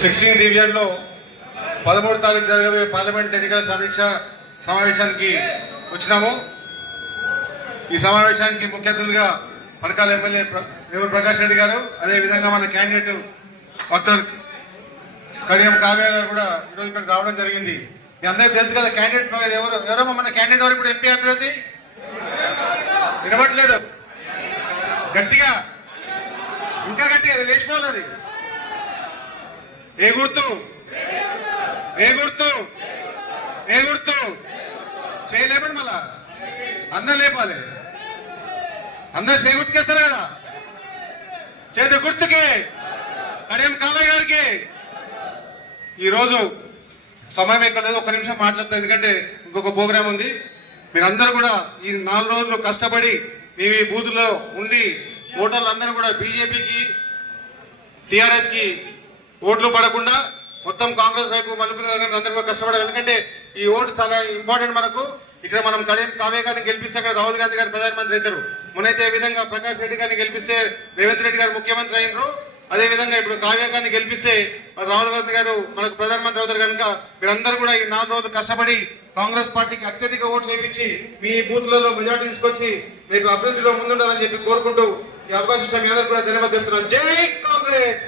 Sixteen డివిజన్లో పదమూడు తారీఖు జరగబోయే పార్లమెంట్ ఎన్నికల సమీక్ష సమావేశానికి వచ్చినాము. ఈ సమావేశానికి ముఖ్య అతిథులుగా పరకాల ఎమ్మెల్యే ప్ర- వేమూరు ప్రకాష్ రెడ్డి గారు అదేవిధంగా మన క్యాండిడేట్ డాక్టర్ కడియం కావ్య గారు కూడా ఈరోజు ఇక్కడ రావడం జరిగింది. మీ అందరికీ తెలుసు కదా క్యాండిడేట్ ఎవరు ఎవరమ్మా మన క్యాండిడేట్ వారు ఇప్పుడు ఎంపీ అభ్యర్థి? వినబట్లేదు గట్టిగా. ఇంకా గట్టిగా లేచిపోవాలి ఏ గుర్తు. ఏ గుర్తు. ఏ గుర్తు. చేయలేపండి మళ్ళా. అందరు లేపాలి. అందరు చేయి గుర్తుకేస్తారు కదా. చేతి గుర్తుకే. కడియం కామయ్య గారికి. ఈరోజు సమయం ఎక్కడ లేదు ఒక నిమిషం మాట్లాడతాం ఎందుకంటే ఇంకొక ప్రోగ్రామ్ ఉంది. మీరందరూ కూడా ఈ నాలుగు రోజులు కష్టపడి మేము ఈ బూత్లో ఉండి ఓటర్లు అందరూ కూడా బీజేపీకి టీఆర్ఎస్కి ఓట్లు పడకుండా మొత్తం కాంగ్రెస్ వైపు మలుపు అందరూ కూడా కష్టపడారు ఎందుకంటే ఈ ఓటు చాలా ఇంపార్టెంట్ మనకు. ఇక్కడ మనం కడేం కావే గారిని గెలిపిస్తే అక్కడ రాహుల్ గాంధీ గారు ప్రధానమంత్రి అవుతారు. మొన్నైతే ఏ విధంగా ప్రకాష్ రెడ్డి గారిని గెలిపిస్తే రేవంత్ రెడ్డి గారు ముఖ్యమంత్రి అయినరు. అదే విధంగా ఇప్పుడు కావ్య గారిని గెలిపిస్తే రాహుల్ గాంధీ గారు మనకు ప్రధానమంత్రి అవుతారు కనుక మీరందరూ కూడా ఈ నాలుగు రోజులు కష్టపడి కాంగ్రెస్ పార్టీకి అత్యధిక ఓట్లు వేయించి మీ బూత్లలో మెజార్టీ తీసుకొచ్చి మీకు అభివృద్ధిలో ముందుండాలని చెప్పి కోరుకుంటూ ఈ అవకాశం ఇచ్చిన మీ అందరూ కూడా ధన్యవాదాలు జై కాంగ్రెస్!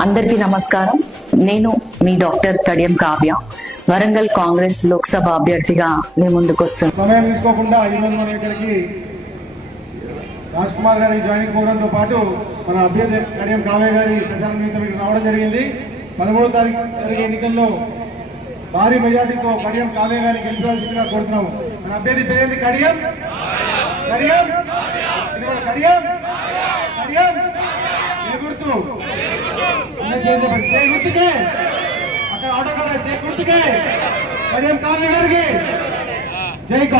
అందరికీ నమస్కారం నేను మీ డాక్టర్ కడియం కావ్య వరంగల్ కాంగ్రెస్ లోక్సభ అభ్యర్థిగా మీ ముందుకు వస్తున్నాను సమయం తీసుకోకుండా ఈరోజు మనం ఇక్కడికి రాజ్ కుమార్ గారి జాయినింగ్ ప్రోగ్రాంతో పాటు మన అభ్యర్థి కడియం కావ్య గారి ప్రచార నిమిత్తం ఇక్కడ రావడం జరిగింది పదమూడో తారీఖు జరిగే ఎన్నికల్లో భారీ మెజార్టీతో కడియం కావ్య గారిని గెలిపించాల్సిందిగా కోరుతున్నాము మన అభ్యర్థి పేరేంటి కడియం కడియం కడియం కడియం గుర్తు ఉన్న గుర్తుకే. అక్కడ ఆటో కూడా చేయి గుర్తుకే కడియం కావ్య గారికి? జై కాంగ్రెస్.